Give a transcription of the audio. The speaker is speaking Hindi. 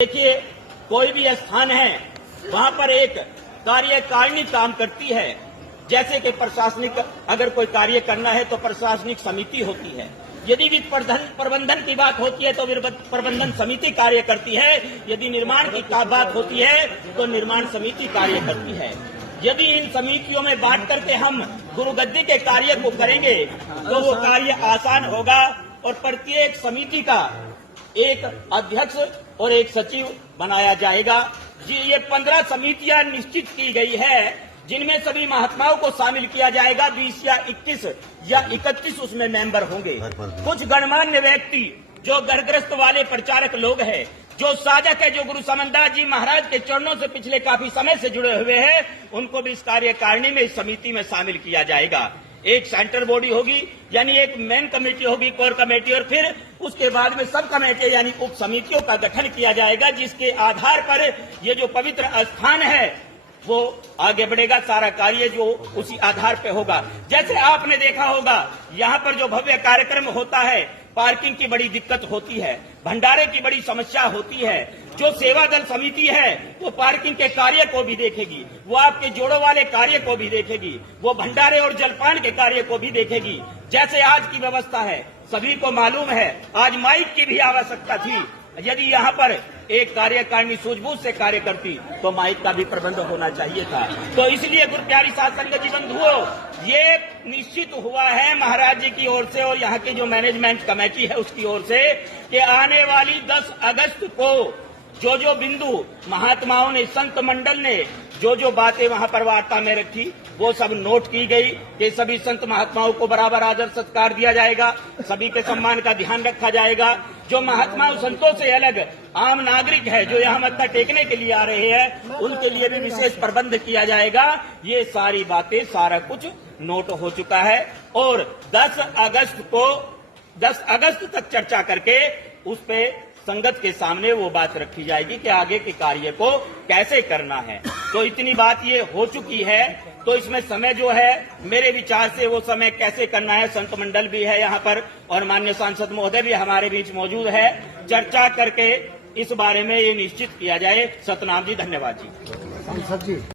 देखिए, कोई भी स्थान है वहां पर एक कार्यकारिणी काम करती है। जैसे कि प्रशासनिक अगर कोई कार्य करना है तो प्रशासनिक समिति होती है। यदि वित्त प्रबंधन की बात होती है तो प्रबंधन समिति कार्य करती है। यदि निर्माण की बात होती है तो निर्माण समिति कार्य करती है। यदि इन समितियों में बांट करके हम गुरुगद्दी के कार्य को करेंगे तो वो कार्य आसान होगा और प्रत्येक समिति का एक अध्यक्ष और एक सचिव बनाया जाएगा। जी, ये 15 समितियां निश्चित की गई है जिनमें सभी महात्माओं को शामिल किया जाएगा। 20 या 21 या 31 उसमें मेंबर होंगे। कुछ गणमान्य व्यक्ति जो घरग्रस्त वाले प्रचारक लोग हैं, जो साधक है, जो गुरु समनदास जी महाराज के चरणों से पिछले काफी समय से जुड़े हुए हैं, उनको भी इस कार्यकारिणी में, इस समिति में शामिल किया जाएगा। एक सेंट्रल बॉडी होगी, यानी एक मेन कमेटी होगी, कोर कमेटी, और फिर उसके बाद में सब कमेटी यानी उप समितियों का गठन किया जाएगा, जिसके आधार पर ये जो पवित्र स्थान है वो आगे बढ़ेगा। सारा कार्य जो उसी आधार पे होगा। जैसे आपने देखा होगा यहाँ पर जो भव्य कार्यक्रम होता है, पार्किंग की बड़ी दिक्कत होती है, भंडारे की बड़ी समस्या होती है। जो सेवा दल समिति है वो पार्किंग के कार्य को भी देखेगी, वो आपके जोड़ों वाले कार्य को भी देखेगी, वो भंडारे और जलपान के कार्य को भी देखेगी। जैसे आज की व्यवस्था है, सभी को मालूम है, आज माइक की भी आवश्यकता थी। यदि यहाँ पर एक कार्यकारिणी सूझबूझ से कार्य करती तो माइक का भी प्रबंध होना चाहिए था। तो इसलिए गुरु प्यारी साध संगत जी बंधुओं, ये निश्चित हुआ है महाराज जी की ओर से और यहाँ की जो मैनेजमेंट कमेटी है उसकी ओर से कि आने वाली 10 अगस्त को जो बिंदु महात्माओं ने, संत मंडल ने जो बातें वहां पर वार्ता में रखी वो सब नोट की गई कि सभी संत महात्माओं को बराबर आदर सत्कार दिया जाएगा, सभी के सम्मान का ध्यान रखा जाएगा। जो महात्माओं संतों से अलग आम नागरिक है जो यहाँ मत्था टेकने के लिए आ रहे हैं, उनके लिए भी विशेष प्रबंध किया जाएगा। ये सारी बातें, सारा कुछ नोट हो चुका है और 10 अगस्त तक चर्चा करके उस पे संगत के सामने वो बात रखी जाएगी कि आगे के कार्य को कैसे करना है। तो इतनी बात ये हो चुकी है, तो इसमें समय जो है मेरे विचार से वो समय कैसे करना है, संत मंडल भी है यहाँ पर और माननीय सांसद महोदय भी हमारे बीच मौजूद है। चर्चा करके इस बारे में ये निश्चित किया जाए। सतनाम जी, धन्यवाद जी।